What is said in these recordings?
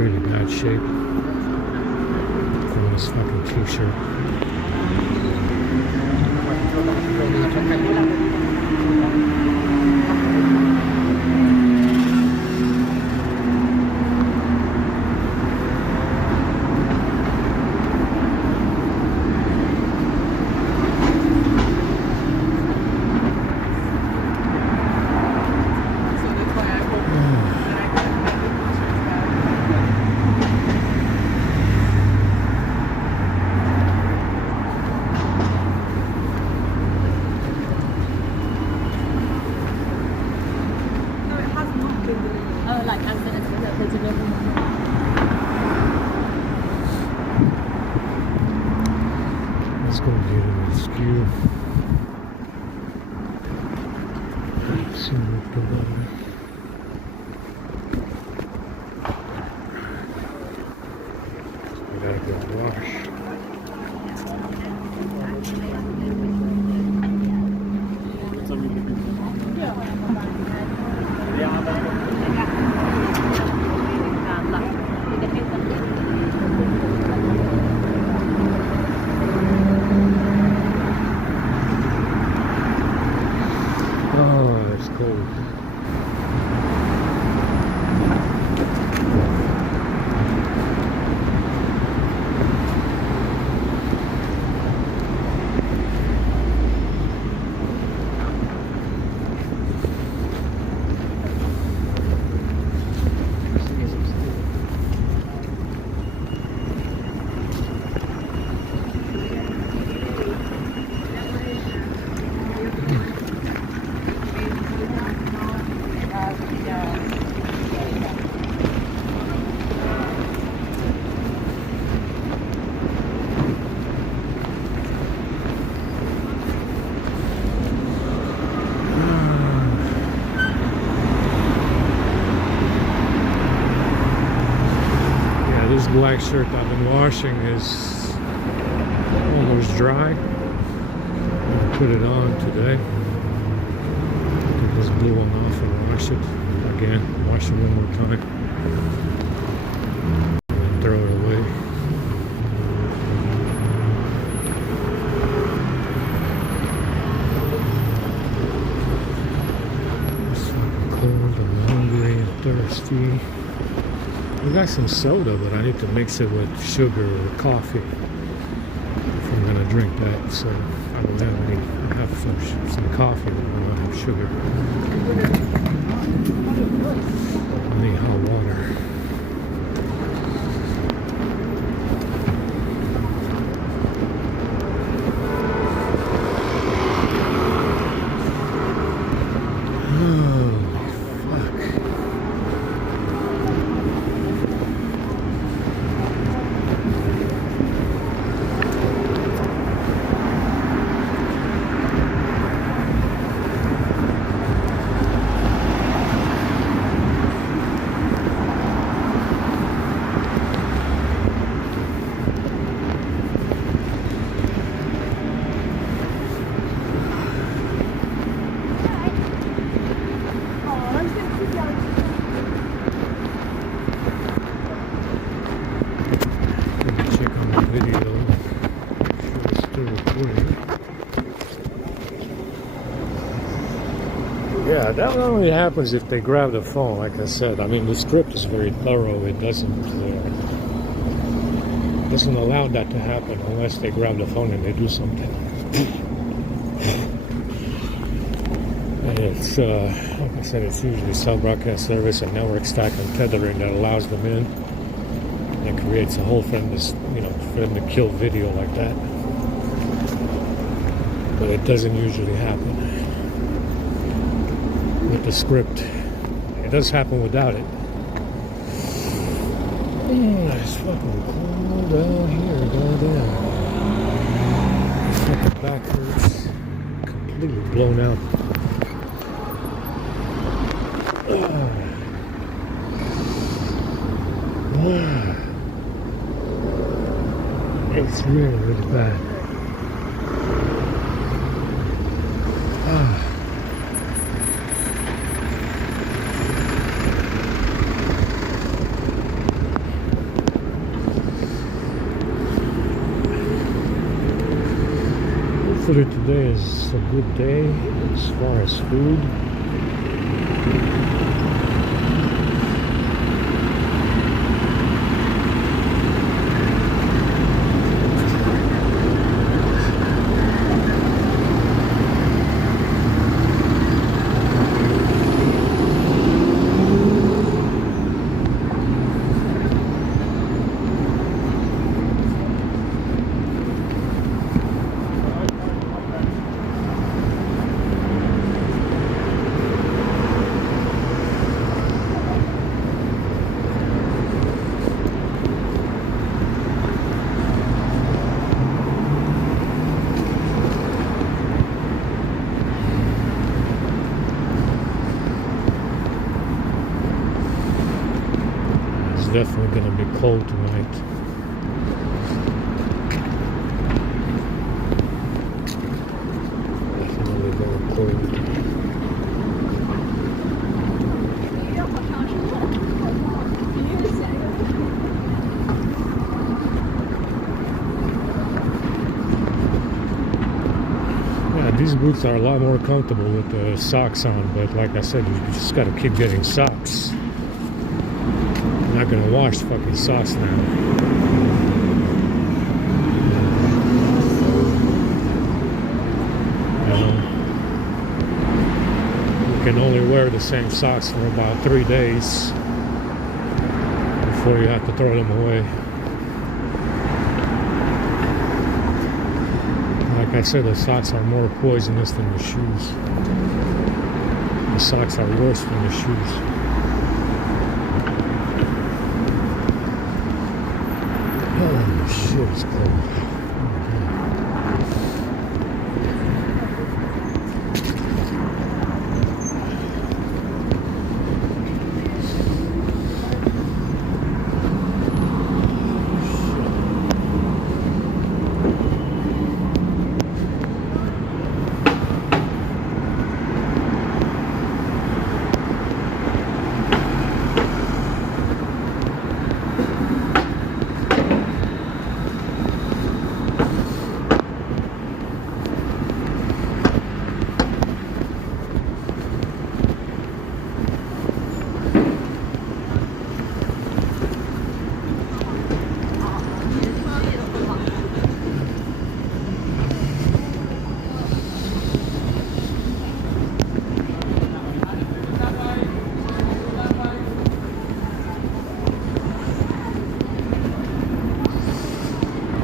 really bad shape from this fucking t-shirt. Let's go get it askew. See what the water. We gotta go wash. Oh, it's cold. This black shirt I've been washing is almost dry. I'm gonna put it on today. Get this blue one off and wash it again. Wash it one more time. And then throw it away. It's fucking cold. I'm hungry and thirsty. We got some soda, but I need to mix it with sugar or coffee if I'm gonna drink that. So I don't have any. I have some coffee, but I don't have sugar. I need hot water. Yeah, that only happens if they grab the phone, like I said. I mean, the script is very thorough. It doesn't allow that to happen unless they grab the phone and they do something. And it's, like I said, it's usually cell broadcast service and network stack and tethering that allows them in and creates a hole for them to, for them to kill video like that. But it doesn't usually happen with the script. It does happen without it. It's fucking cold down here, goddamn. Fucking back hurts. Completely blown out. It's really, really bad. Hopefully today is a good day as far as food. Definitely gonna be cold tonight. Definitely very cold. Yeah, these boots are a lot more comfortable with the socks on, but like I said, you just gotta keep getting socks. I'm not gonna wash fucking socks now. You can only wear the same socks for about 3 days before you have to throw them away. Like I said, the socks are more poisonous than the shoes. The socks are worse than the shoes. Shit, it's cold.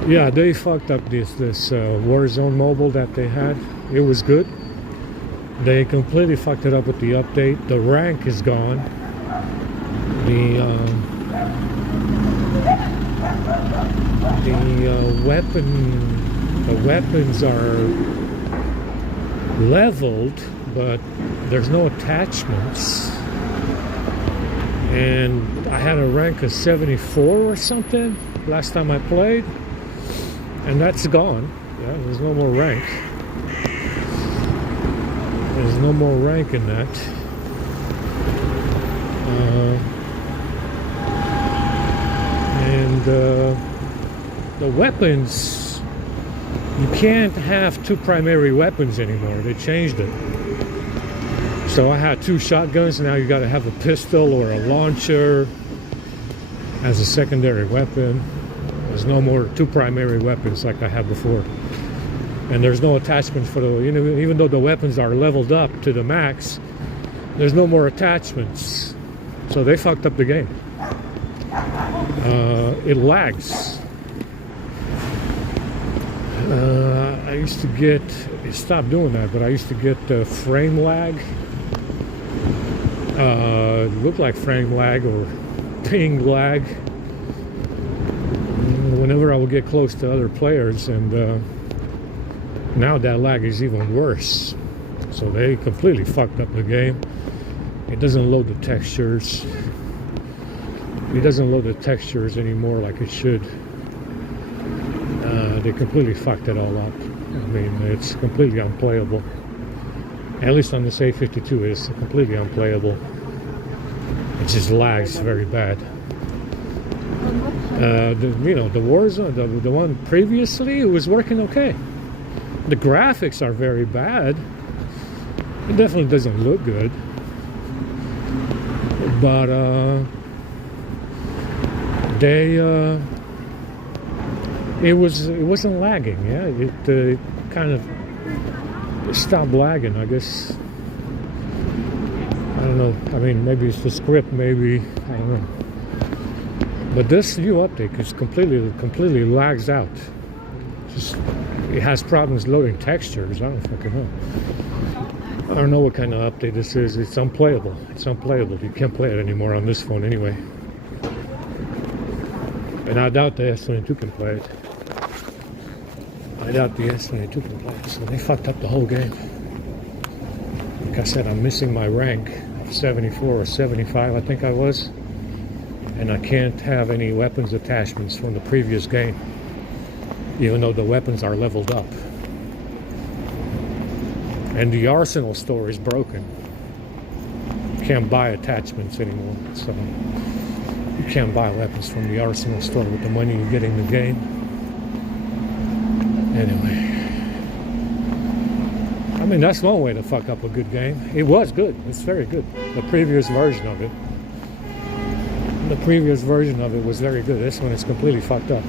Yeah, they fucked up this Warzone mobile that they had. It was good. They completely fucked it up with the update. The rank is gone. The weapons are leveled, but there's no attachments. And I had a rank of 74 or something last time I played. And that's gone. Yeah, there's no more rank. There's no more rank in that. The weapons, you can't have two primary weapons anymore. They changed it. So I had 2 shotguns. Now you got to have a pistol or a launcher as a secondary weapon. There's no more 2 primary weapons like I had before. And there's no attachments for the, even though the weapons are leveled up to the max, there's no more attachments. So they fucked up the game. It lags. I used to get, it stopped doing that, but I used to get frame lag. It looked like frame lag or ping lag whenever I would get close to other players, and now that lag is even worse. So they completely fucked up the game. It doesn't load the textures. It doesn't load the textures anymore like it should. They completely fucked it all up. I mean, it's completely unplayable. At least on this A52, it's completely unplayable. It just lags very bad. The Warzone, the one previously, it was working okay. The graphics are very bad. It definitely doesn't look good. But it wasn't lagging. Yeah, it kind of stopped lagging, I guess. I don't know. I mean, maybe it's the script. Maybe I don't know. But this new update is completely lags out. It has problems loading textures. I don't fucking know. I don't know what kind of update this is. It's unplayable. It's unplayable. You can't play it anymore on this phone anyway. And I doubt the S22 can play it. I doubt the S22 can play it. So they fucked up the whole game. Like I said, I'm missing my rank of 74 or 75, I think I was. And I can't have any weapons attachments from the previous game, even though the weapons are leveled up. And the arsenal store is broken. You can't buy attachments anymore, so you can't buy weapons from the arsenal store with the money you get in the game. Anyway, I mean, that's one way to fuck up a good game. It was good. It's very good. The previous version of it. The previous version of it was very good. This one is completely fucked up.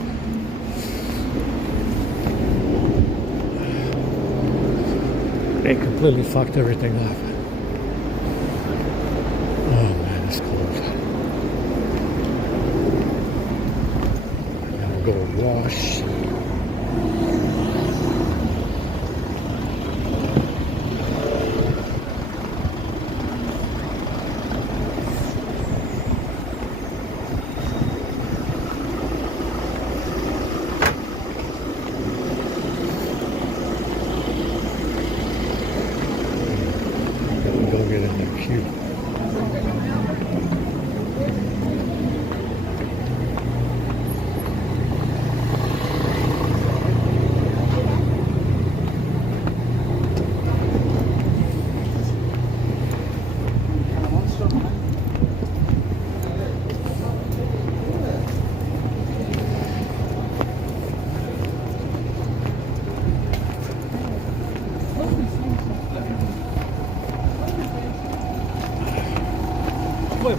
They completely fucked everything up. Oh man, it's cold. I gotta go wash. Go get in the queue.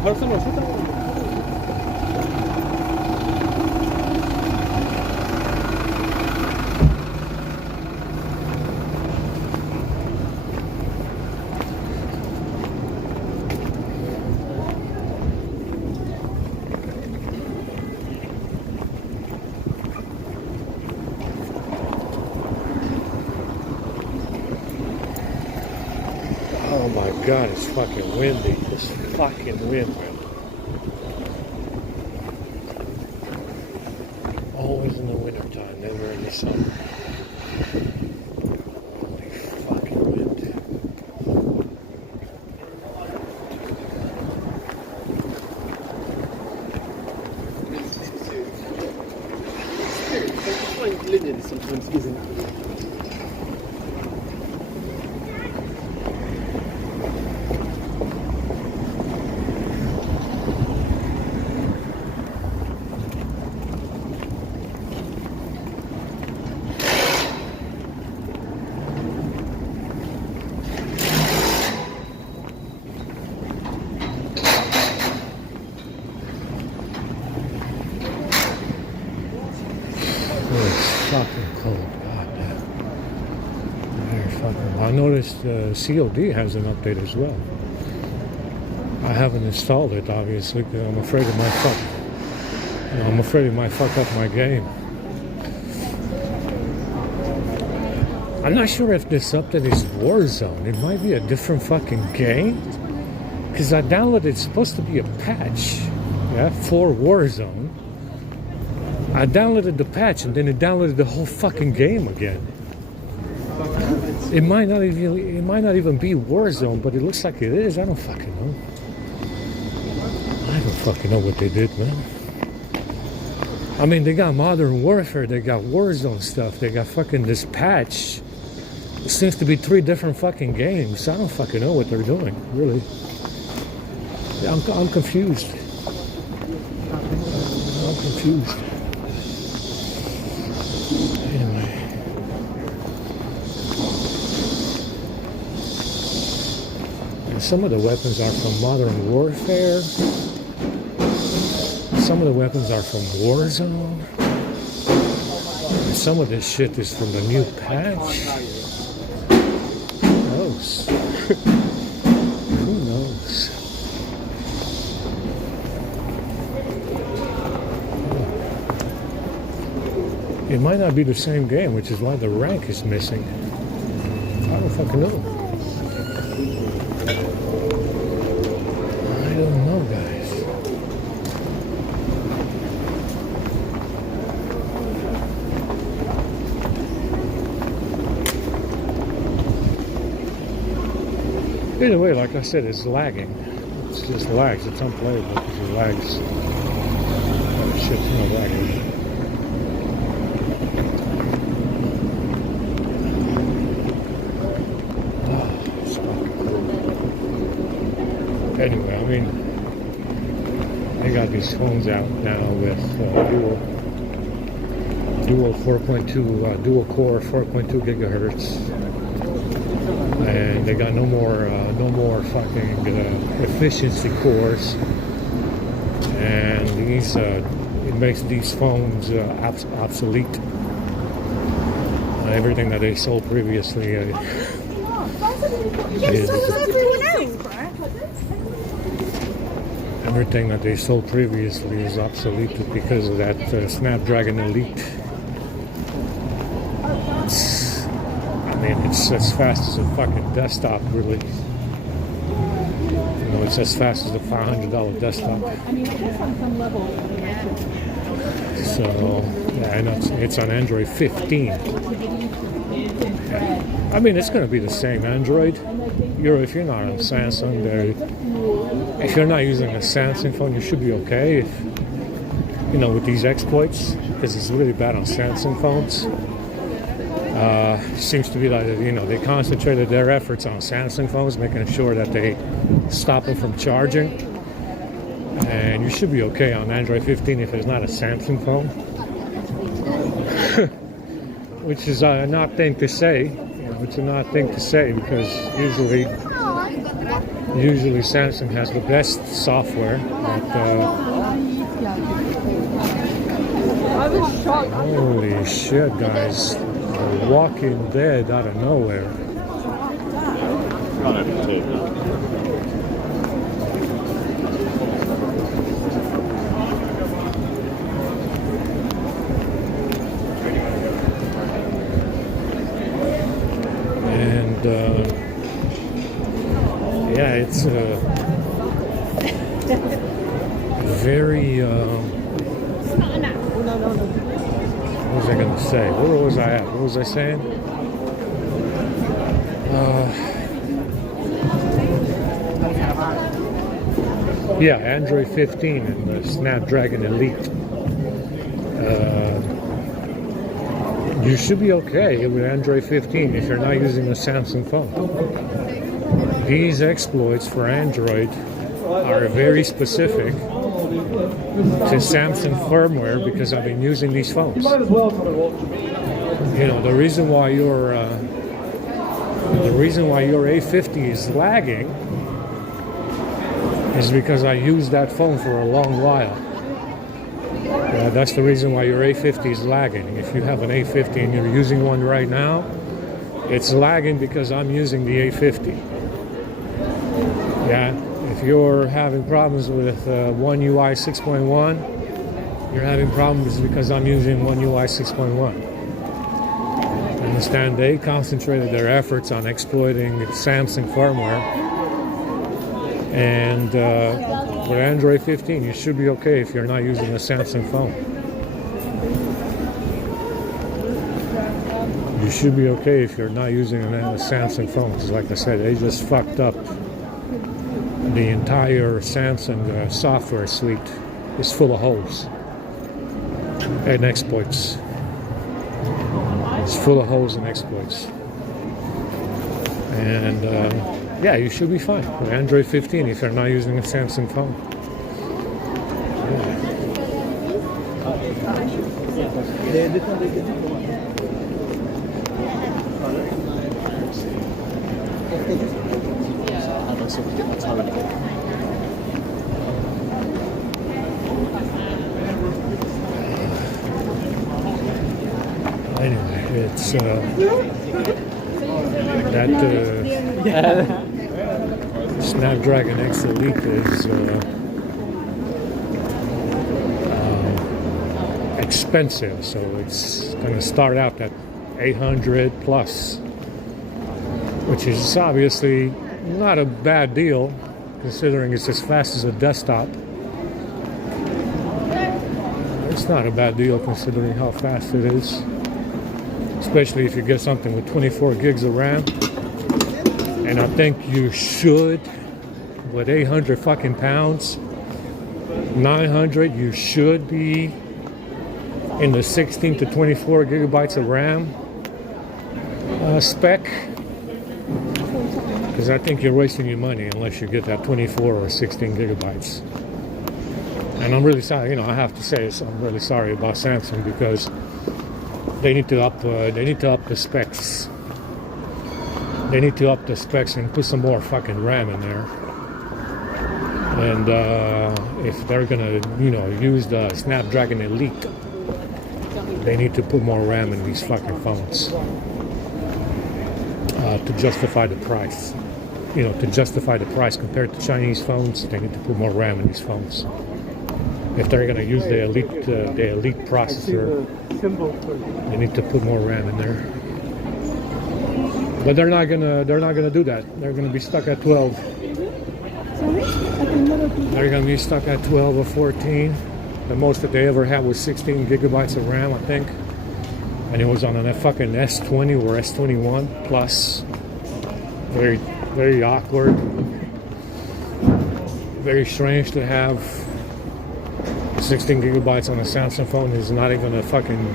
벌써 오셨다고. Oh my god, it's fucking windy. It's fucking wind, man. Always in the wintertime, never in the summer. Holy fucking wind. Linear sometimes isn't. Fucking cold, god damn. Very fucking. I noticed COD has an update as well. I haven't installed it, obviously, because I'm afraid it might fuck. You know, I'm afraid it might fuck up my game. I'm not sure if this update is Warzone. It might be a different fucking game. Because I downloaded, it's supposed to be a patch, yeah, for Warzone. I downloaded the patch and then it downloaded the whole fucking game again. It might not even be Warzone, but it looks like it is. I don't fucking know. I don't fucking know what they did, man. I mean, they got Modern Warfare, they got Warzone stuff, they got fucking this patch. It seems to be 3 different fucking games. I don't fucking know what they're doing, really. I'm confused. I'm confused. Anyway. Some of the weapons are from Modern Warfare. Some of the weapons are from Warzone. And some of this shit is from the new patch. Who knows? Who knows? It might not be the same game, which is why the rank is missing. I don't fucking know. I don't know, guys. Either way, like I said, it's lagging. It's just lags. It's unplayable because it lags. Oh shit, it's not lagging. Anyway, I mean, they got these phones out now with dual 4.2 dual core 4.2 gigahertz, and they got no more fucking efficiency cores, and these it makes these phones obsolete. Everything that they sold previously is. Everything that they sold previously is obsolete because of that Snapdragon Elite. It's as fast as a fucking desktop, really. You know, it's as fast as a $500 desktop. So, yeah, I know it's on Android 15. I mean, it's going to be the same Android. If you're not on Samsung, if you're not using a Samsung phone, you should be okay. If, you know, with these exploits, because it's really bad on Samsung phones. Seems to be like, you know, they concentrated their efforts on Samsung phones, making sure that they stop them from charging. And you should be okay on Android 15 if it's not a Samsung phone. Which is an odd thing to say. It's an odd thing to say because usually Samsung has the best software. But, holy shit, guys. A Walking Dead out of nowhere. And yeah, it's very what was I going to say? Where was I at? What was I saying? Yeah, Android 15 and the Snapdragon Elite. You should be okay with Android 15 if you're not using a Samsung phone. These exploits for Android are very specific to Samsung firmware because I've been using these phones. You know, the reason why your A50 is lagging is because I used that phone for a long while. That's the reason why your A50 is lagging. If you have an A50 and you're using one right now, it's lagging because I'm using the A50. Yeah. If you're having problems with One UI 6.1, you're having problems because I'm using One UI 6.1. Understand, they concentrated their efforts on exploiting Samsung firmware. And with Android 15, you should be okay if you're not using a Samsung phone. You should be okay if you're not using a Samsung phone. Because like I said, they just fucked up. The entire Samsung software suite is full of holes and exploits. It's full of holes and exploits. And yeah, you should be fine with Android 15 if you're not using a Samsung phone. so I can get my time. Anyway, it's that Snapdragon X Elite is expensive, so it's going to start out at 800 plus, which is obviously not a bad deal considering it's as fast as a desktop. It's not a bad deal considering how fast it is, especially if you get something with 24 gigs of RAM. And I think you should, with 800 fucking pounds, 900, you should be in the 16 to 24 gigabytes of RAM spec, because I think you're wasting your money unless you get that 24 or 16 gigabytes. And I'm really sorry, I have to say this, I'm really sorry about Samsung, because they need to up the specs. They need to up the specs and put some more fucking RAM in there. And if they're gonna, use the Snapdragon Elite, they need to put more RAM in these fucking phones to justify the price. To justify the price compared to Chinese phones, they need to put more RAM in these phones. If they're gonna use the Elite processor, they need to put more RAM in there. But they're not gonna do that. They're gonna be stuck at 12. They're gonna be stuck at 12 or 14. The most that they ever had was 16 gigabytes of RAM, I think. And it was on a fucking S20 or S21 plus. Very, very awkward. Very strange to have 16 gigabytes on a Samsung phone. Is not even a fucking...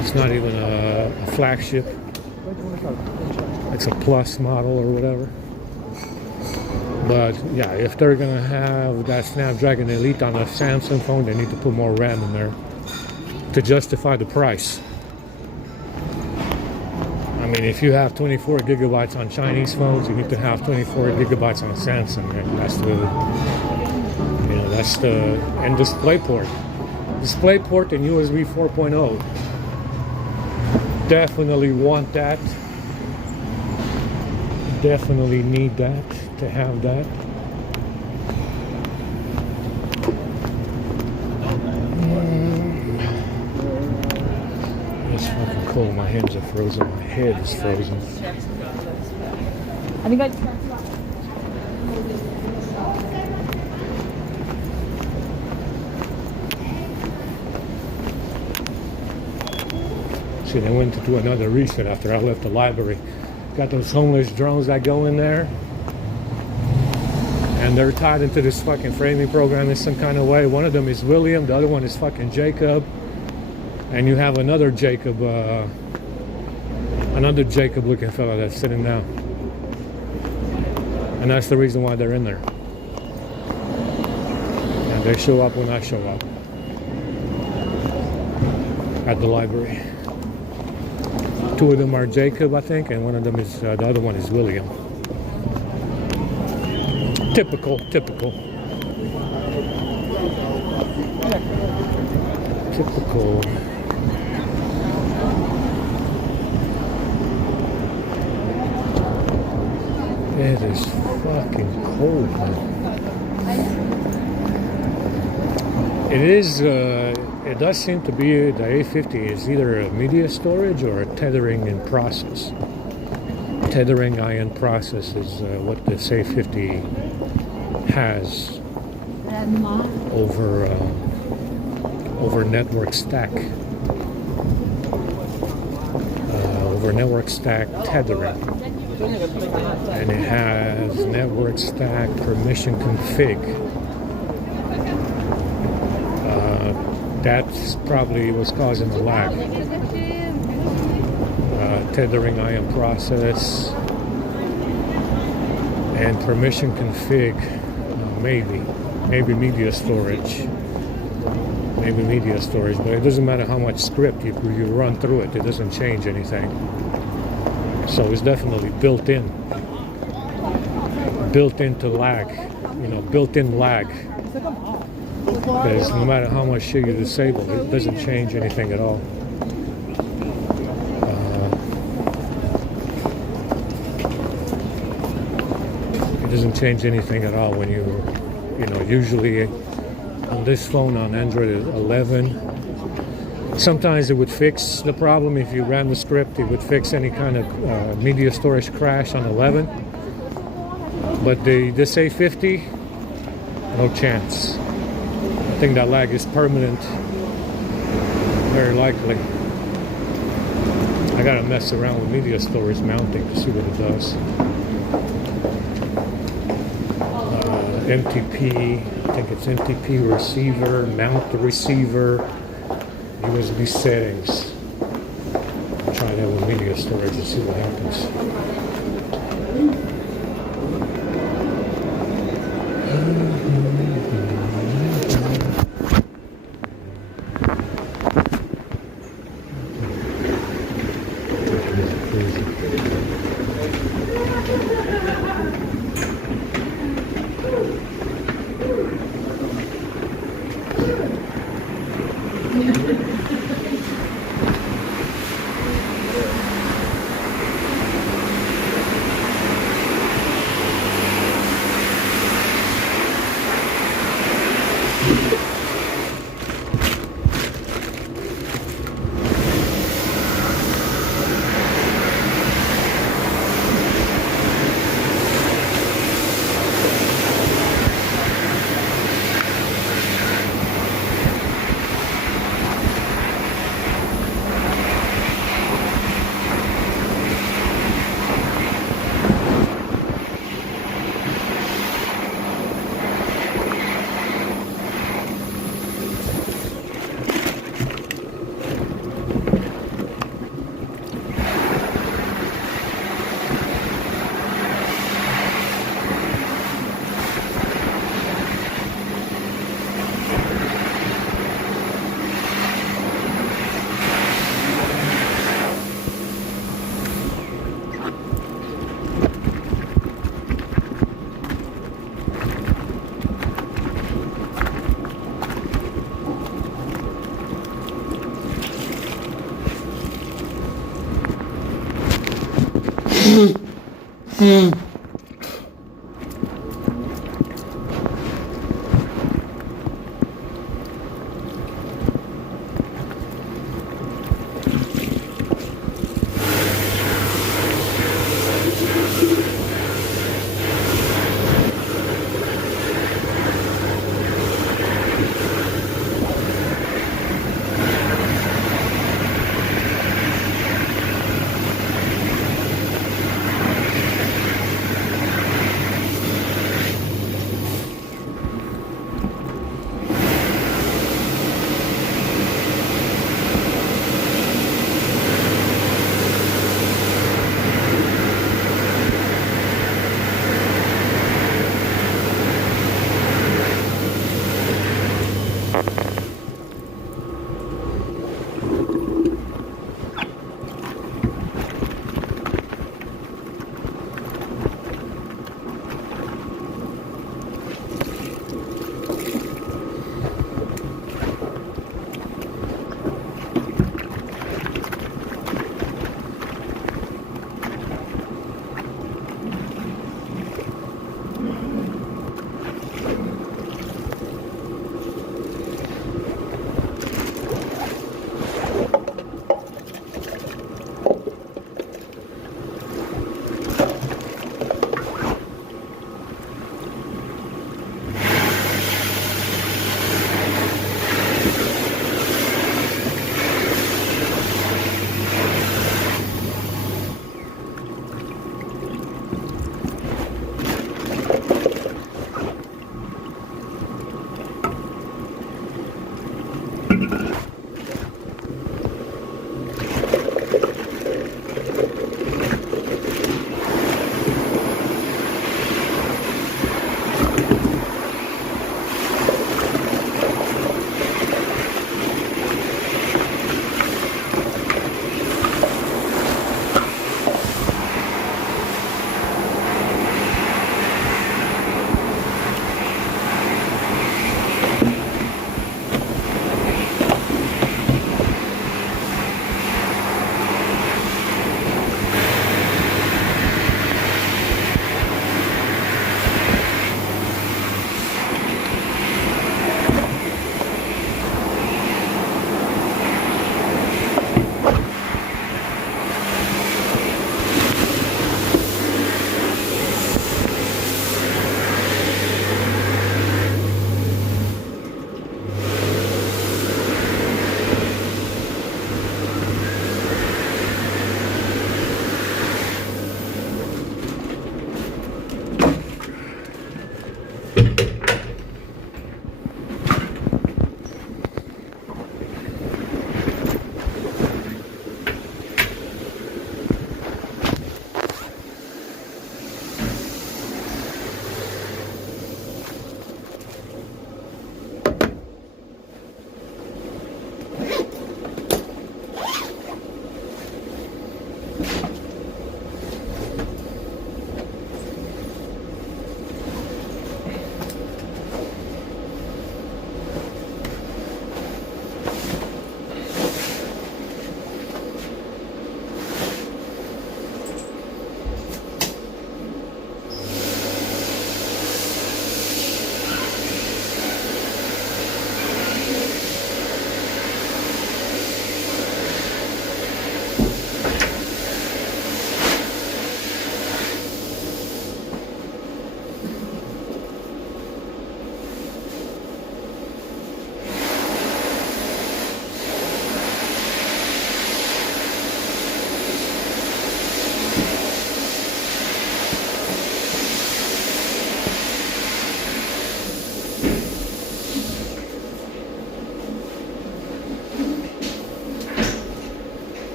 It's not even a flagship. It's a plus model or whatever. But yeah, if they're gonna have that Snapdragon Elite on a Samsung phone, they need to put more RAM in there to justify the price. I mean, if you have 24 gigabytes on Chinese phones, you need to have 24 gigabytes on a Samsung. And that's and DisplayPort and USB 4.0. Definitely want that. Definitely need that, to have that. It's fucking cold. My hands are frozen. My head is frozen. See, they went to do another reset after I left the library. Got those homeless drones that go in there, and they're tied into this fucking framing program in some kind of way. One of them is William, the other one is fucking Jacob, and you have another Jacob looking fella that's sitting down, and that's the reason why they're in there. And they show up when I show up at the library. Two of them are Jacob, I think, and one of them is the other one is William. Typical. It is fucking cold, man. It is. It does seem to be the A50 is either a media storage or a tethering in process. Tethering ion process is what this A50 has over network stack. Over network stack tethering. And it has network stack permission config. That's probably what's causing the lag. Tethering ion process and permission config, maybe media storage, but it doesn't matter how much script you run through it, it doesn't change anything. So it's definitely built in. built-into lag, built-in lag. Because no matter how much shit you disable, it doesn't change anything at all. It doesn't change anything at all when usually on this phone on Android 11. Sometimes it would fix the problem if you ran the script. It would fix any kind of media storage crash on 11. But this A50, no chance. I think that lag is permanent, very likely. I gotta mess around with media storage mounting to see what it does. MTP, I think it's MTP receiver, mount the receiver, USB settings. Try that with media storage and see what happens.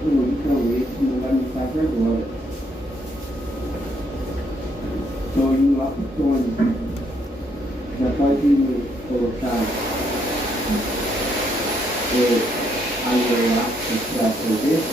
No, you can't wait. You know, I'm inside her wallet. So you have to turn the continue outside. I will have to start with this.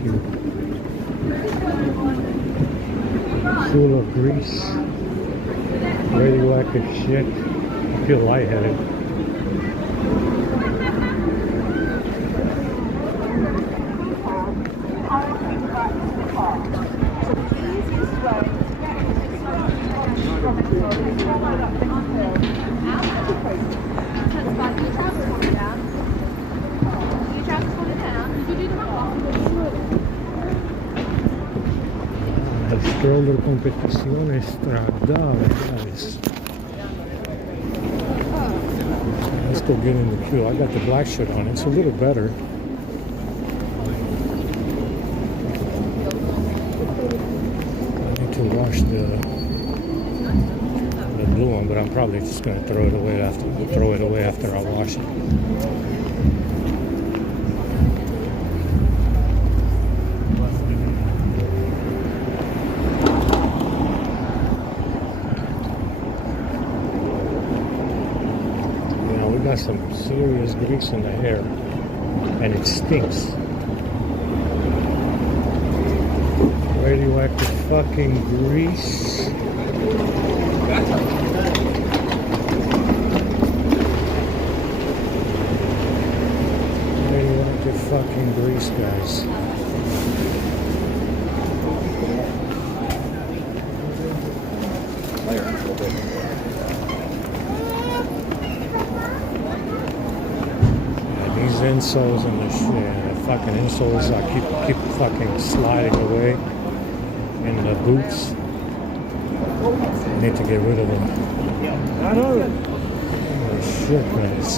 barbecue. Full of grease. Radioactive shit. I feel lightheaded. El stroller competición estradale, guys. Let's go get in the queue. I got the black shirt on. It's a little better. I need to wash the blue one, but I'm probably just gonna throw it away after I wash it. Got some serious grease in the hair, and it stinks. Radioactive fucking grease. Radioactive fucking grease, guys. Insoles and the fucking insoles I keep fucking sliding away in the boots. I need to get rid of them. Holy shit, guys.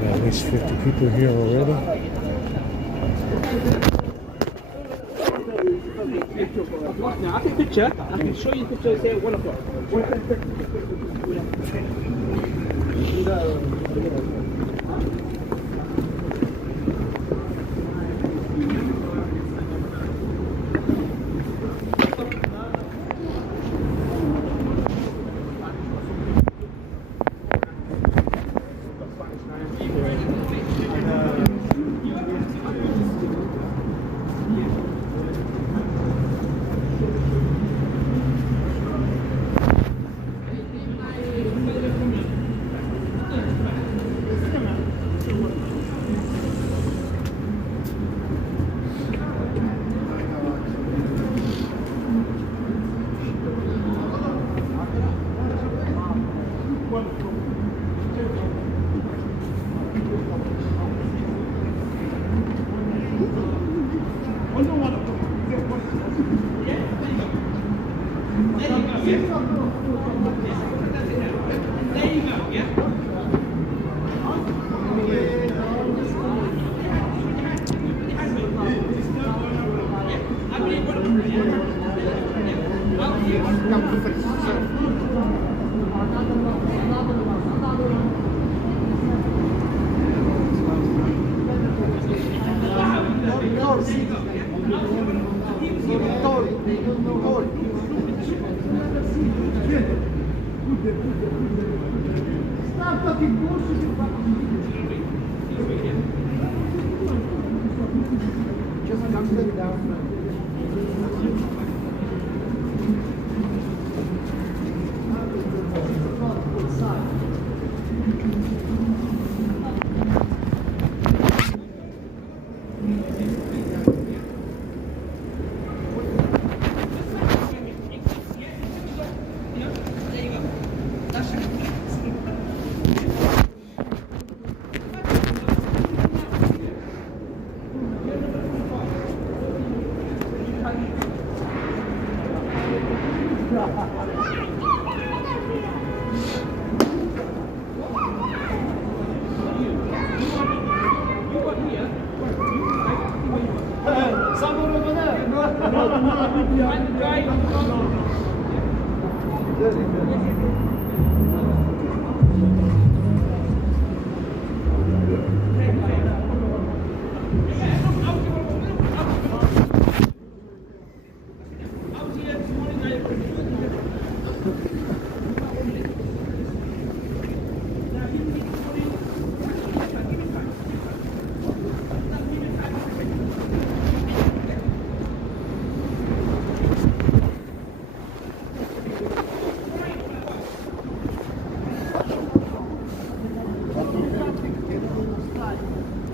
Got at least 50 people here already. I'll take a picture. I can show you pictures here at 1 o'clock.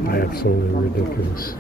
Absolutely ridiculous.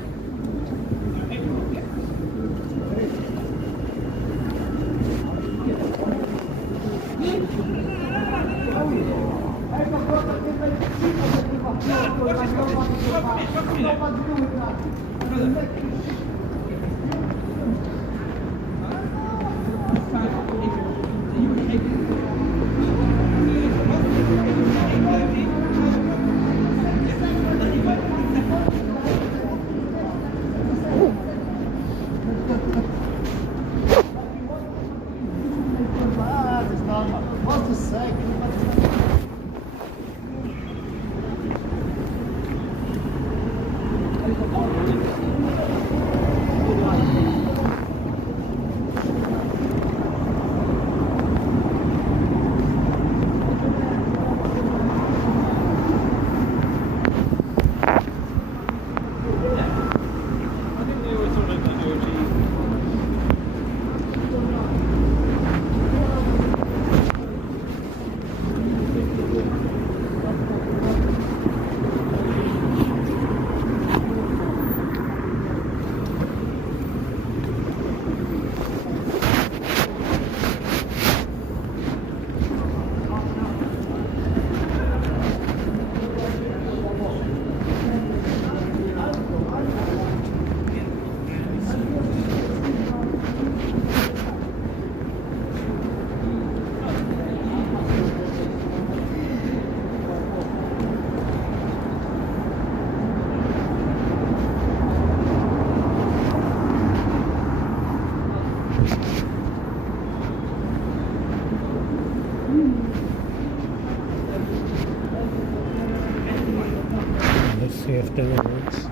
Let's see if that works.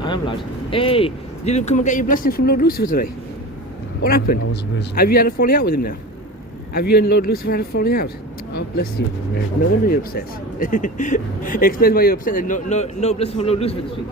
I am, lad. Hey, did you come and get your blessings from Lord Lucifer today? What happened? I was busy. Have you had a falling out with him now? Have you and Lord Lucifer had a falling out? Oh, bless you. No wonder you're upset. Explain why you're upset. No blessing from Lord Lucifer this week.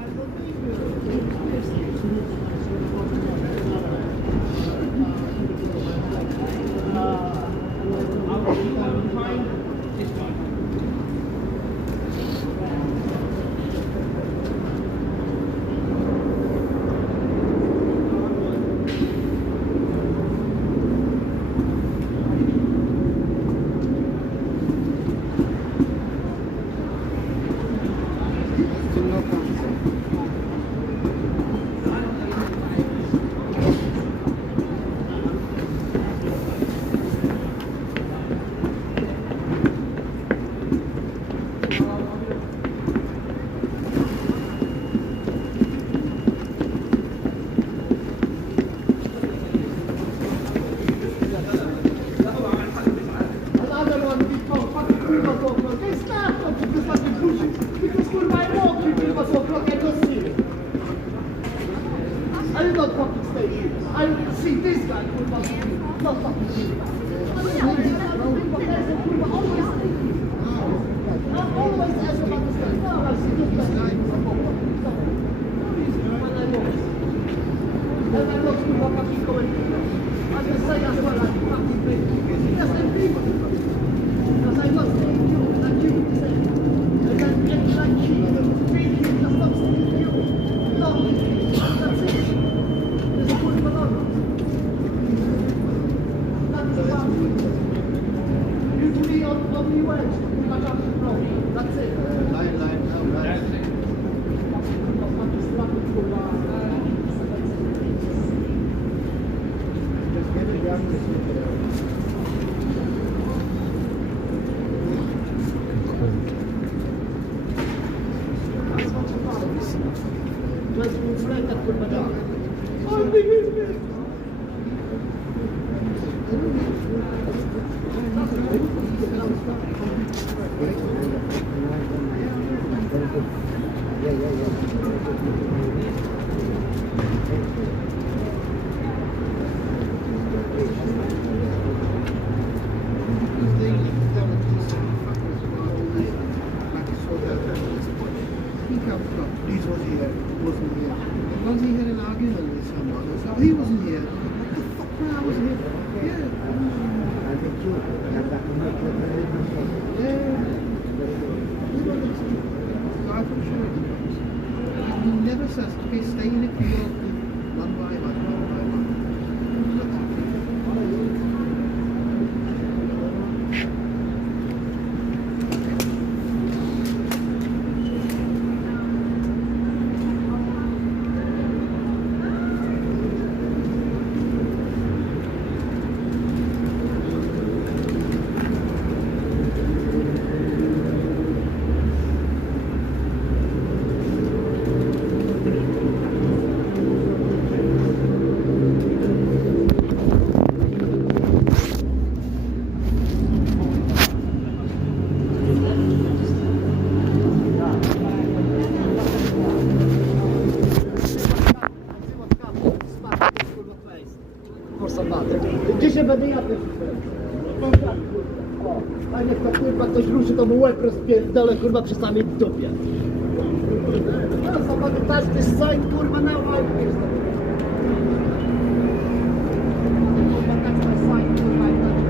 He wasn't here. What the fuck? I wasn't here. Yeah. Guy from Sure. He never says, okay, stay in it for your one by one. Dzisiaj będę ja też. O, a niech to kurwa ktoś ruszy, to mu łeb rozpierdolę kurwa przy samej dupie. No somebody touch this sign kurwa now I will stop. Kurwa touch my sign kurwa I touch.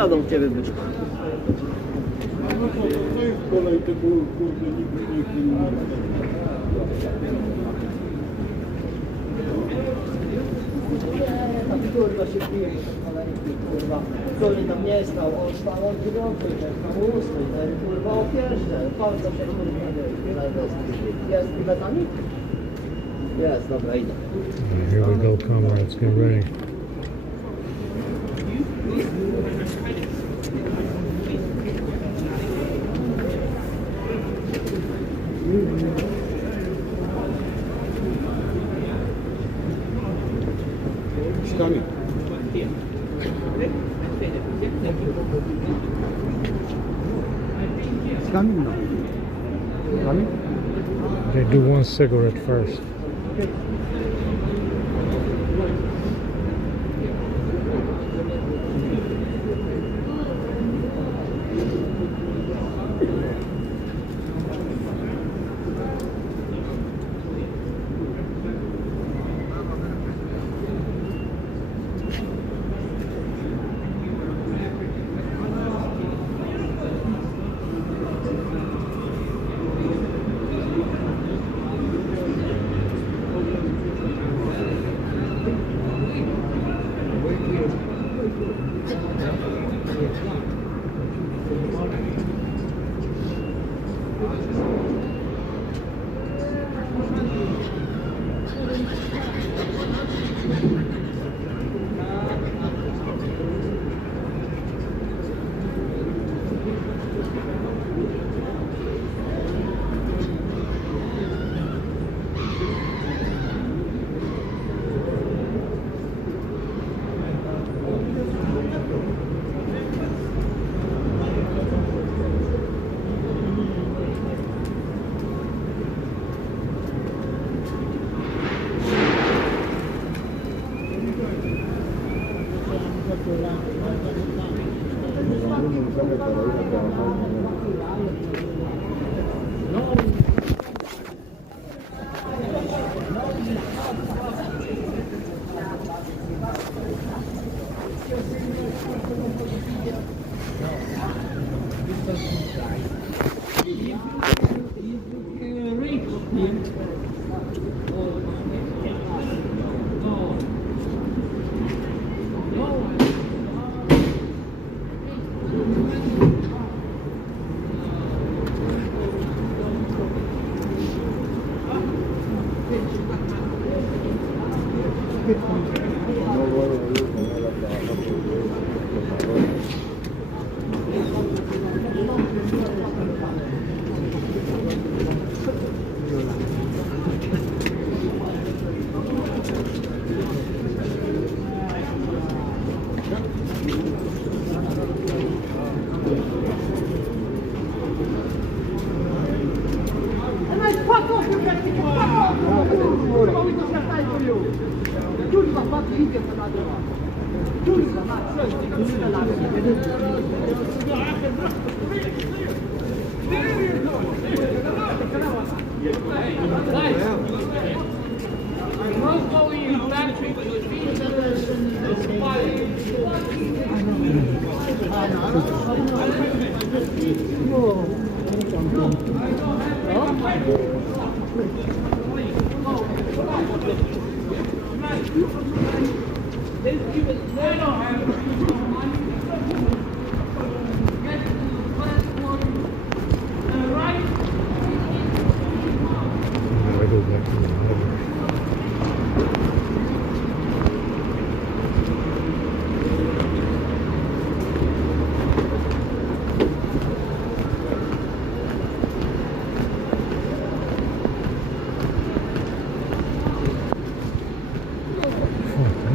autostradą w ciebie być. Kurwa się pije, kurwa. Który tam nie stał, on stał od 9, tam 8, ten kurwa o pierwsze. Pan co się kurwa jest biletami? Jest, dobra, idę. Here we go, comrades. Get ready. It's coming now. Coming? Okay, do one cigarette first.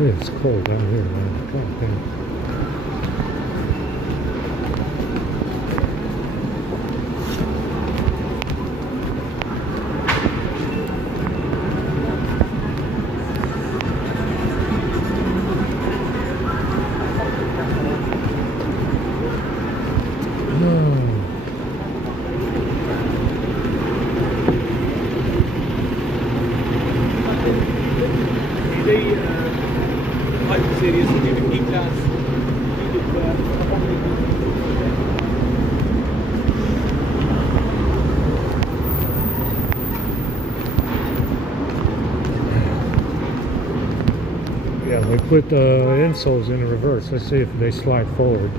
It's cold down here, man. God damn. Series, E-Class, We put the insoles in reverse. Let's see if they slide forward.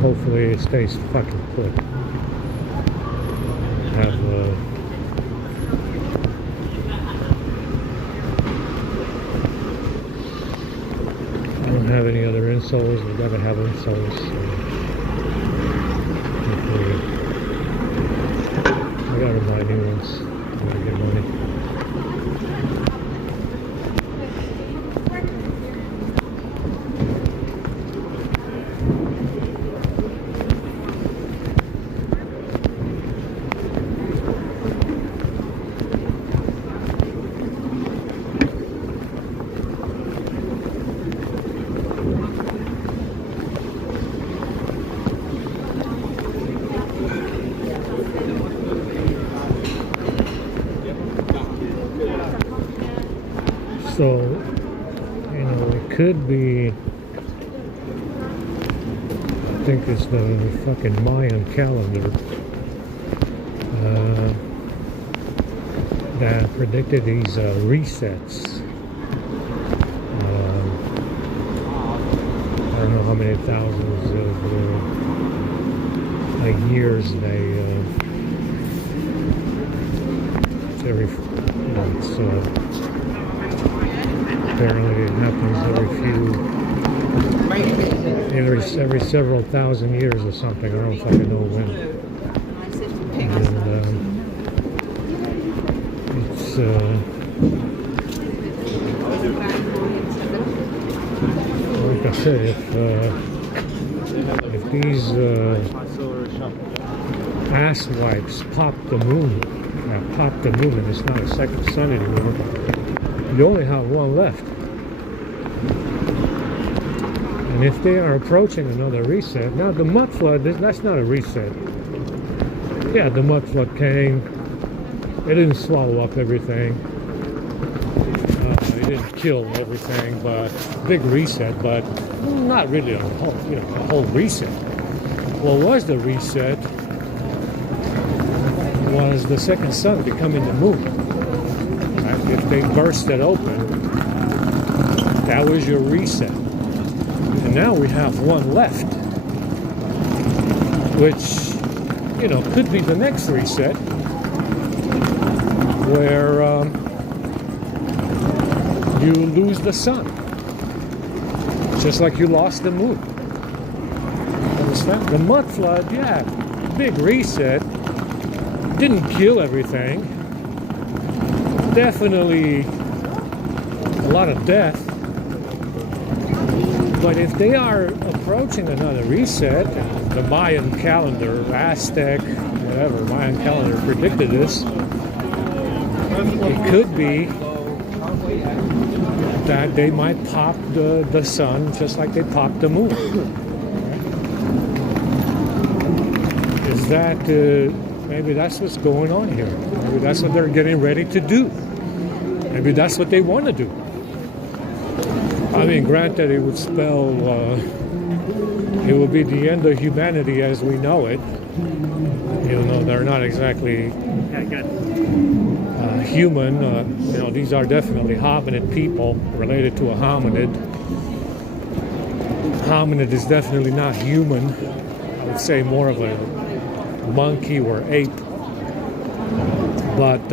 Hopefully it stays fucking put. Have I don't have any other insoles. We gotta have insoles. So I gotta buy new ones. I gotta get money. So, you know, it could be, I think it's the fucking Mayan calendar that predicted these resets. I don't know how many thousands of years they, it's every, you know, it's, apparently it happens every several thousand years or something. I don't fucking know when. And it's like I said, if these ass wipes pop the moon, and it's not a second sun anymore. You only have one left. And if they are approaching another reset, now the mud flood, that's not a reset. Yeah, the mud flood came. It didn't swallow up everything. It didn't kill everything, but big reset, but not really a whole, you know, a whole reset. What was the reset was the second sun becoming the moon. If they burst it open, that was your reset. And now we have one left, which, you know, could be the next reset, where you lose the sun, just like you lost the moon. Understand? The mud flood, yeah, big reset, didn't kill everything. Definitely a lot of death, but if they are approaching another reset, the Mayan calendar, Aztec, whatever, Mayan calendar predicted this, it could be that they might pop the sun just like they popped the moon. Is that, maybe that's what's going on here. Maybe that's what they're getting ready to do. Maybe that's what they want to do. I mean, granted, it would spell, it would be the end of humanity as we know it. Even though they're not exactly human. You know, these are definitely hominid people related to a hominid. Hominid is definitely not human. I would say more of a monkey or ape. But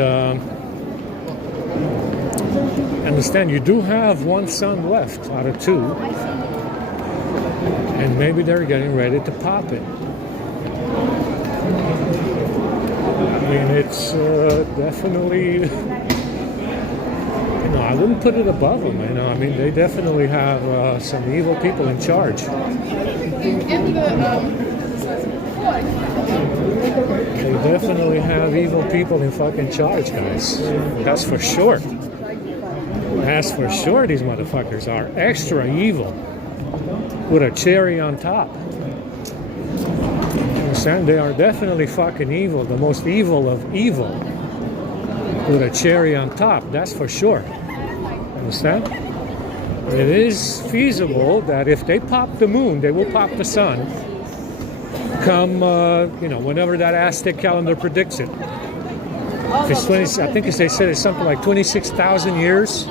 understand, you do have one sun left out of two, and maybe they're getting ready to pop it. I mean, it's definitely, you know, I wouldn't put it above them. You know, I mean, they definitely have some evil people in charge. They definitely have evil people in fucking charge, guys. That's for sure. That's for sure. These motherfuckers are extra evil with a cherry on top. Understand? They are definitely fucking evil. The most evil of evil with a cherry on top. That's for sure. Understand? It is feasible that if they pop the moon, they will pop the sun. Come, you know, whenever that Aztec calendar predicts it. If it's 20, I think they said it's something like 26,000 years.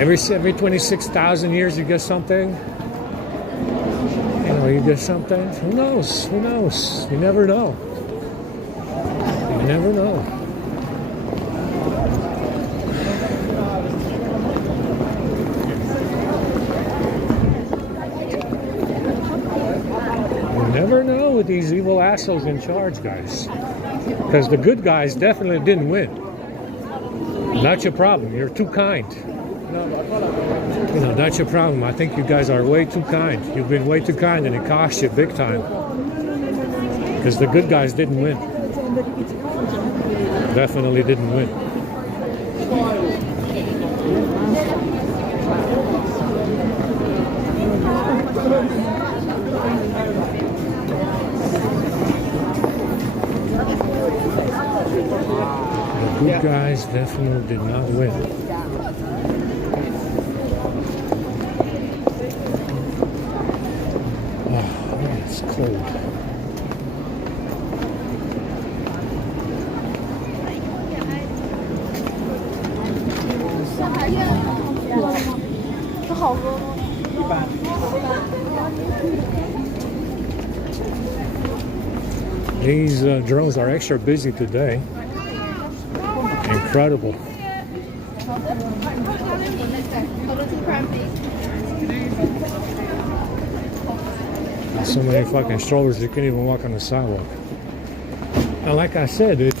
Every 26,000 years you get something. You know, you get something. Who knows? Who knows? You never know. You never know. You never know with these evil assholes in charge, guys. Because the good guys definitely didn't win. That's your problem. You're too kind. You know, that's your problem. I think you guys are way too kind. You've been way too kind, and it cost you big time. Because the good guys didn't win. Definitely didn't win. The good guys definitely did not win. It's cold. These drones are extra busy today. Incredible. So many fucking strollers, you can't even walk on the sidewalk. And like I said, it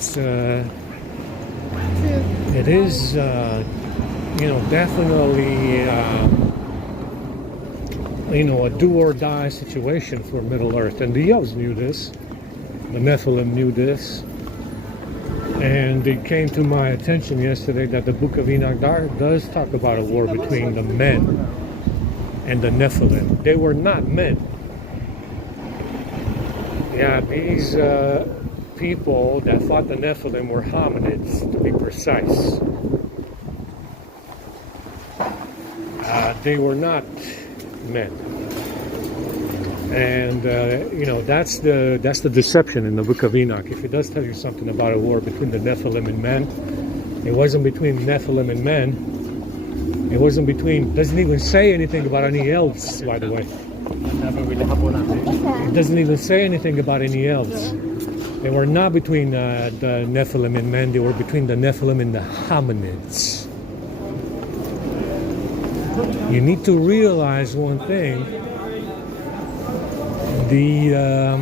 is, you know, definitely, you know, a do or die situation for Middle Earth. And the elves knew this. The Nephilim knew this. And it came to my attention yesterday that the Book of Enoch does talk about a war between the men and the Nephilim. They were not men. Yeah, these people that fought the Nephilim were hominids, to be precise. They were not men. And you know, that's the deception in the Book of Enoch. If it does tell you something about a war between the Nephilim and men, it wasn't between Nephilim and men. It wasn't between. Doesn't even say anything about any elves, by the way. It doesn't even say anything about any elves. They were not between the Nephilim and men. They were between the Nephilim and the hominids. You need to realize one thing. The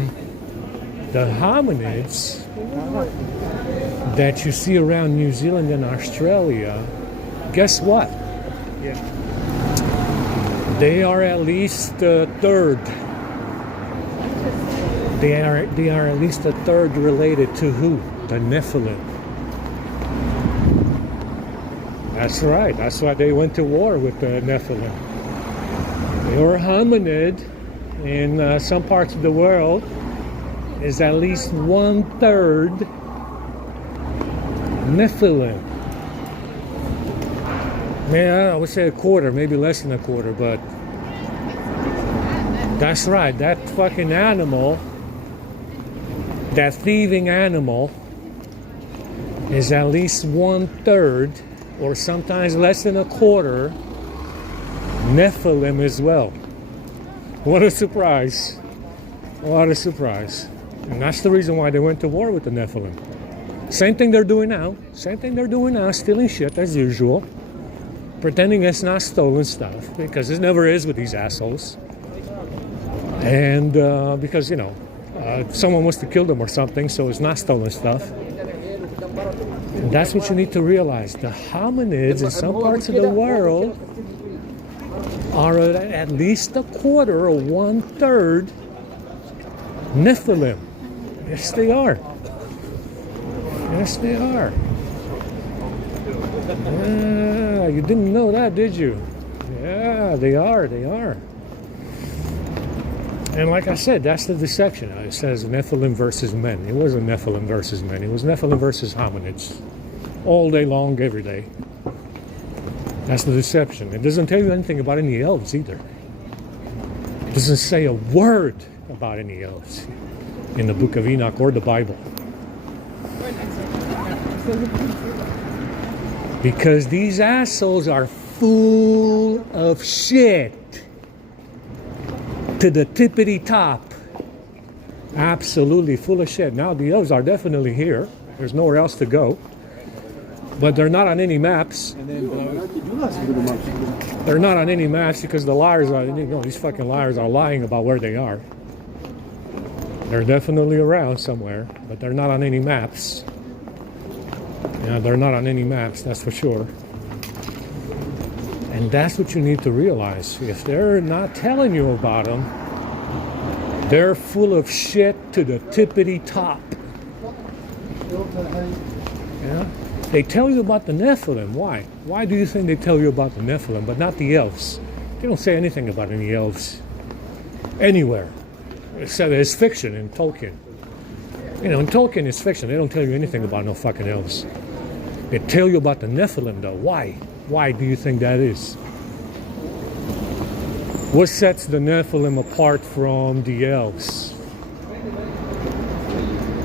hominids that you see around New Zealand and Australia, guess what? Yeah. They are at least a third. They are at least a third related to who? The Nephilim. That's right. That's why they went to war with the Nephilim. They were hominid. In some parts of the world, is at least 1/3 Nephilim. Man, I would say a quarter, maybe less than a quarter, but that's right. That fucking animal, that thieving animal, is at least 1/3, or sometimes less than a quarter, Nephilim as well. What a surprise. What a surprise. And that's the reason why they went to war with the Nephilim. Same thing they're doing now. Same thing they're doing now, stealing shit as usual. Pretending it's not stolen stuff, because it never is with these assholes. And because, you know, someone wants to kill them or something, so it's not stolen stuff. And that's what you need to realize. The hominids in some parts of the world are at least a quarter or 1/3 Nephilim. Yes, they are. Yes, they are. You didn't know that, did you? Yeah, they are. They are. And like I said, that's the deception. It says Nephilim versus men. It wasn't Nephilim versus men. It was Nephilim versus hominids. All day long, every day. That's the deception. It doesn't tell you anything about any elves either. It doesn't say a word about any elves in the Book of Enoch or the Bible. Because these assholes are full of shit to the tippity top. Absolutely full of shit. Now the elves are definitely here. There's nowhere else to go. But they're not on any maps. They're not on any maps because the liars are, these fucking liars are lying about where they are. They're definitely around somewhere, but they're not on any maps. Yeah, they're not on any maps, that's for sure. And that's what you need to realize. If they're not telling you about them, they're full of shit to the tippity top. Yeah? They tell you about the Nephilim. Why? Why do you think they tell you about the Nephilim, but not the elves? They don't say anything about any elves anywhere. Except it's fiction in Tolkien. In Tolkien it's fiction. They don't tell you anything about no fucking elves. They tell you about the Nephilim, though. Why? Why do you think that is? What sets the Nephilim apart from the elves?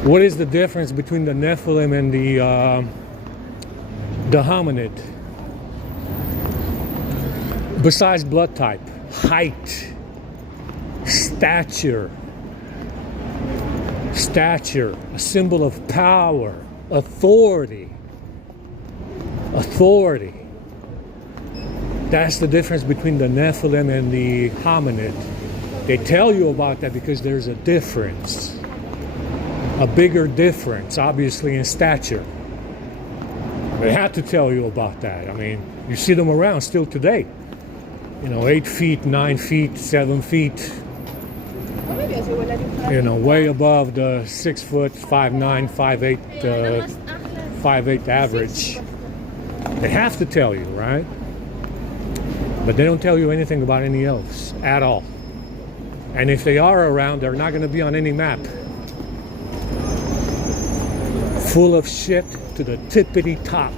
What is the difference between the Nephilim and the hominid? Besides blood type, height, stature, a symbol of power, authority. That's the difference between the Nephilim and the hominid. They tell you about that because there's a difference. A bigger difference, obviously, in stature. They had to tell you about that. I mean, you see them around still today. 8 feet, 9 feet, 7 feet. Way above the 6 foot, 5'9", 5'8", 5'8" average. They have to tell you, right? But they don't tell you anything about any elves at all. And if they are around, they're not going to be on any map. Full of shit to the tippity top.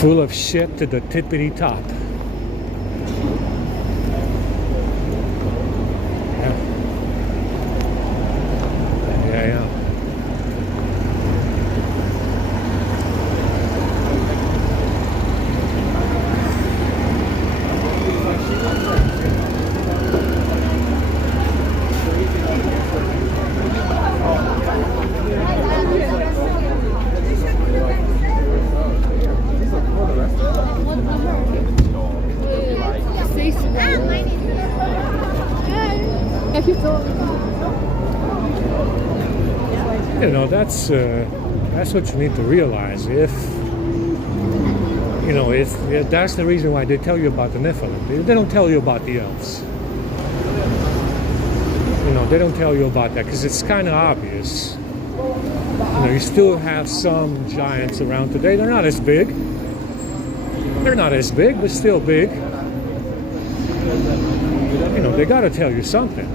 Full of shit to the tippity top. Yeah. That's what you need to realize. If that's the reason why they tell you about the Nephilim. They don't tell you about the elves. They don't tell you about that because it's kind of obvious. You still have some giants around today. They're not as big. But still big. They got to tell you something.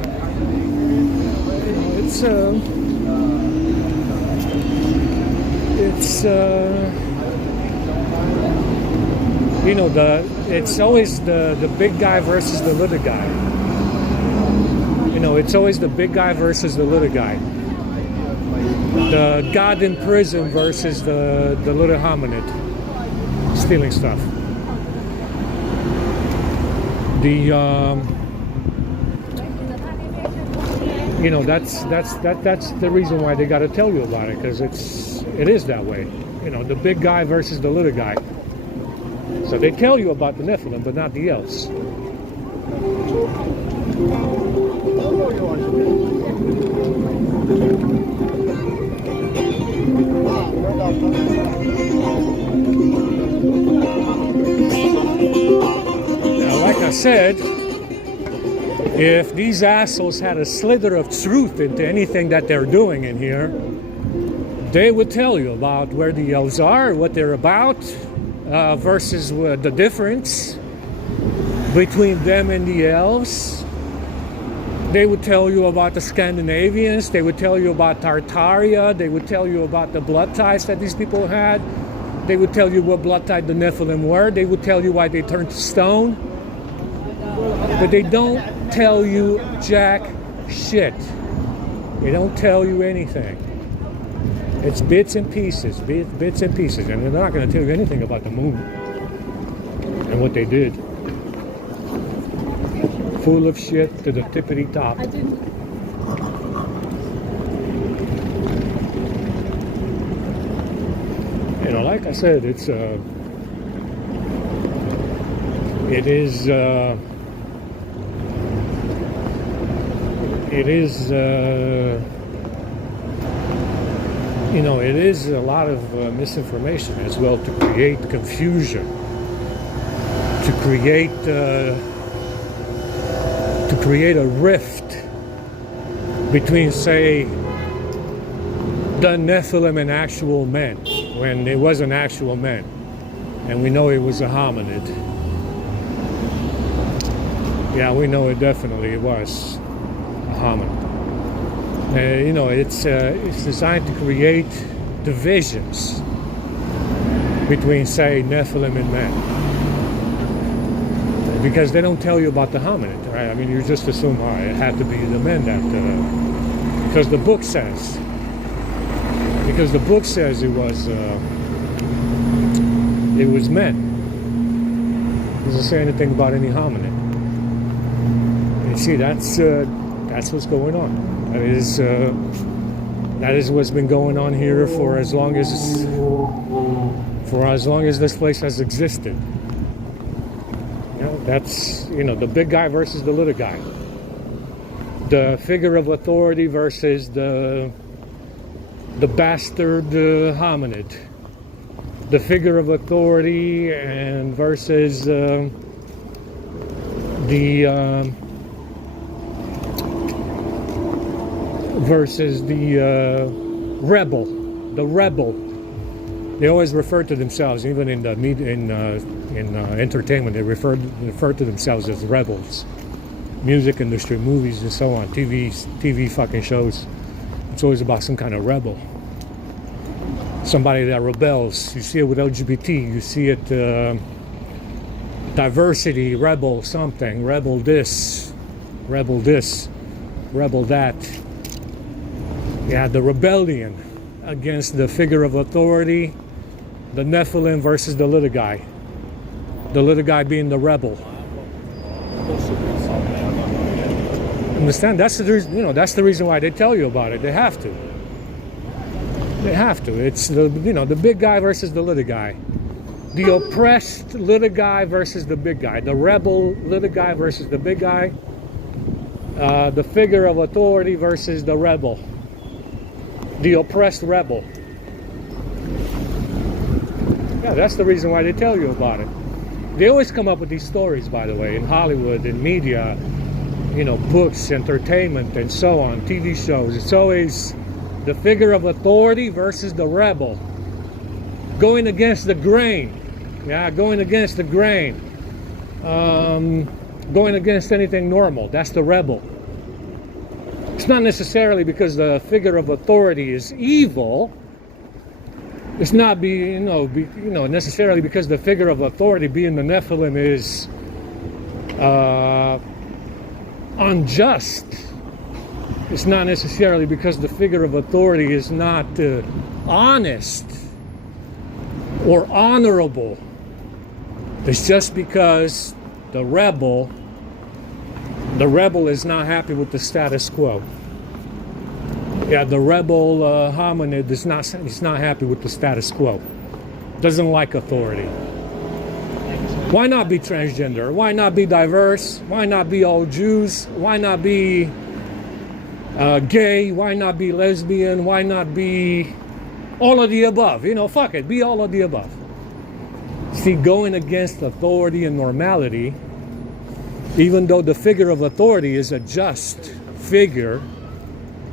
It's always the big guy versus the little guy. It's always the big guy versus the little guy. The god in prison versus the little hominid stealing stuff. That's the reason why they got to tell you about it, because it is that way. The big guy versus the little guy. So they tell you about the Nephilim, but not the elves. Now, like I said, if these assholes had a slither of truth into anything that they're doing in here, they would tell you about where the elves are, what they're about, versus the difference between them and the elves. They would tell you about the Scandinavians. They would tell you about Tartaria. They would tell you about the blood ties that these people had. They would tell you what blood type the Nephilim were. They would tell you why they turned to stone. But they don't tell you jack shit. They don't tell you anything. It's bits and pieces, bits and pieces, and they're not going to tell you anything about the moon and what they did. Full of shit to the tippity top. You know, like I said, it is you know, it is a lot of misinformation as well to create confusion, to create a rift between, say, the Nephilim and actual men, when it wasn't actual men, and we know it was a hominid. Yeah, we know it definitely was a hominid. You know, it's designed to create divisions between, say, Nephilim and men, because they don't tell you about the hominid, right? I mean, you just assume, oh, it had to be the men that, because the book says it was men. It doesn't say anything about any hominid. You see, that's what's going on. That is what's been going on here for as long as this place has existed. You know, that's, you know, the big guy versus the little guy, the figure of authority versus the bastard hominid, the figure of authority and versus the rebel, the rebel. They always refer to themselves, even in the entertainment, they refer to themselves as rebels. Music industry, movies, and so on, TV fucking shows. It's always about some kind of rebel, somebody that rebels. You see it with LGBT. You see it diversity, rebel something, rebel this, rebel that. Yeah, the rebellion against the figure of authority, the Nephilim versus the little guy being the rebel. Understand? That's the reason, you know, that's the reason why they tell you about it. They have to. It's the big guy versus the little guy, the oppressed little guy versus the big guy, the rebel little guy versus the big guy, the figure of authority versus the rebel, the oppressed rebel. Yeah, that's the reason why they tell you about it. They always come up with these stories, by the way, in Hollywood, in media, you know, books, entertainment, and so on, TV shows. It's always the figure of authority versus the rebel, going against the grain. Yeah, going against the grain, going against anything normal. That's the rebel. It's not necessarily because the figure of authority is evil. It's not necessarily because the figure of authority, being the Nephilim, is unjust. It's not necessarily because the figure of authority is not honest or honorable. It's just because the rebel is not happy with the status quo. Yeah, the rebel hominid is not happy with the status quo. Doesn't like authority. Why not be transgender? Why not be diverse? Why not be all Jews? Why not be gay? Why not be lesbian? Why not be all of the above? You know, fuck it, be all of the above. See, going against authority and normality, even though the figure of authority is a just figure,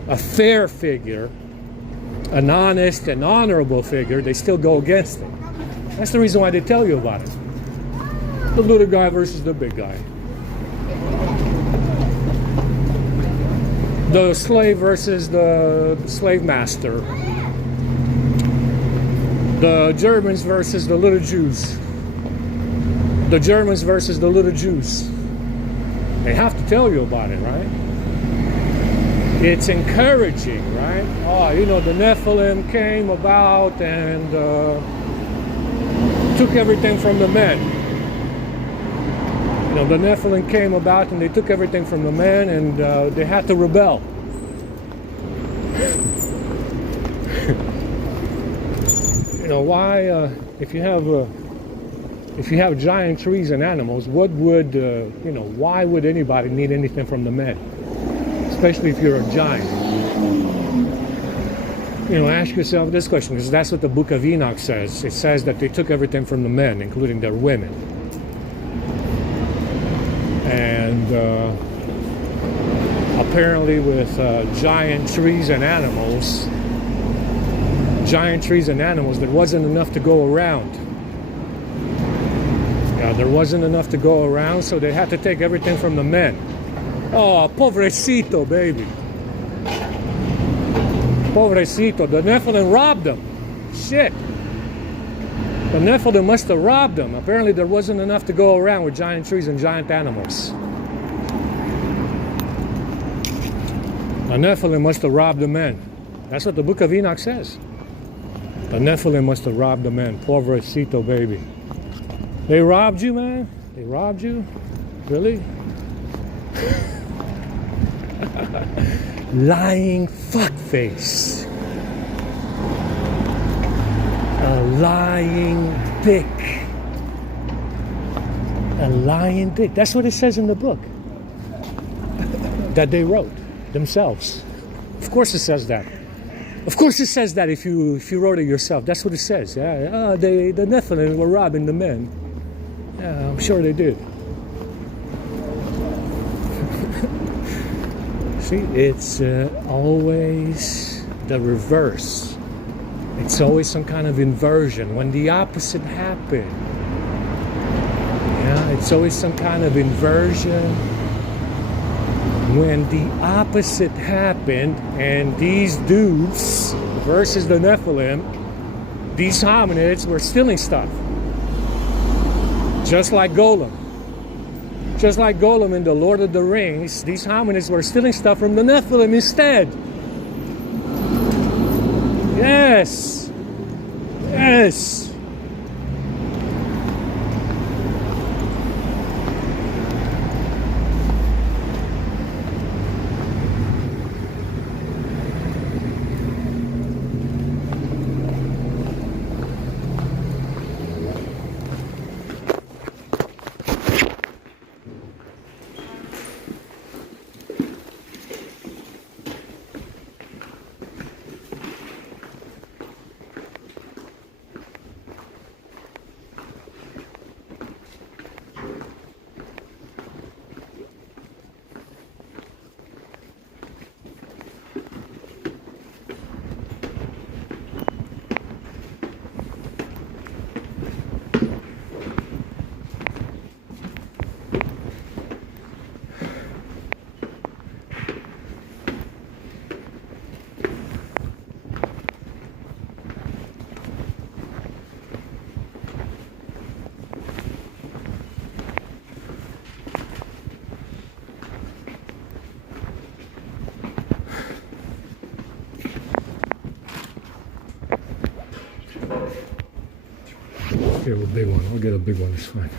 a fair figure, an honest and honorable figure, they still go against it. That's the reason why they tell you about it. The little guy versus the big guy. The slave versus the slave master. The Germans versus the little Jews. The Germans versus the little Jews. They have to tell you about it, right? it's encouraging, right? Oh, you know, the Nephilim came about and took everything from the men. You know, the Nephilim came about and they took everything from the men, and they had to rebel. You know, why, if you have giant trees and animals, what would, you know, why would anybody need anything from the men? Especially if you're a giant. You know, ask yourself this question, because that's what the book of Enoch says. It says that they took everything from the men, including their women. And apparently with giant trees and animals, there wasn't enough to go around. There wasn't enough to go around, so they had to take everything from the men. Oh, pobrecito, baby. Pobrecito. The Nephilim robbed them. Shit. The Nephilim must have robbed them. Apparently there wasn't enough to go around with giant trees and giant animals. The Nephilim must have robbed the men. That's what the book of Enoch says. The Nephilim must have robbed the men. Pobrecito, baby. They robbed you, man? They robbed you? Really? Lying fuckface. A lying dick. A lying dick. That's what it says in the book that they wrote themselves. Of course it says that. Of course it says that if you wrote it yourself. That's what it says. Yeah. The Nephilim were robbing the men. Yeah, I'm sure they did. See, it's always the reverse. It's always some kind of inversion. When the opposite happened, yeah, it's always some kind of inversion. When the opposite happened, and these dudes versus the Nephilim, these hominids were stealing stuff. Just like Golem. Just like Golem in the Lord of the Rings, these hominids were stealing stuff from the Nephilim instead. Yes. Yes. Here, a big one. I'll get a big one, it's fine.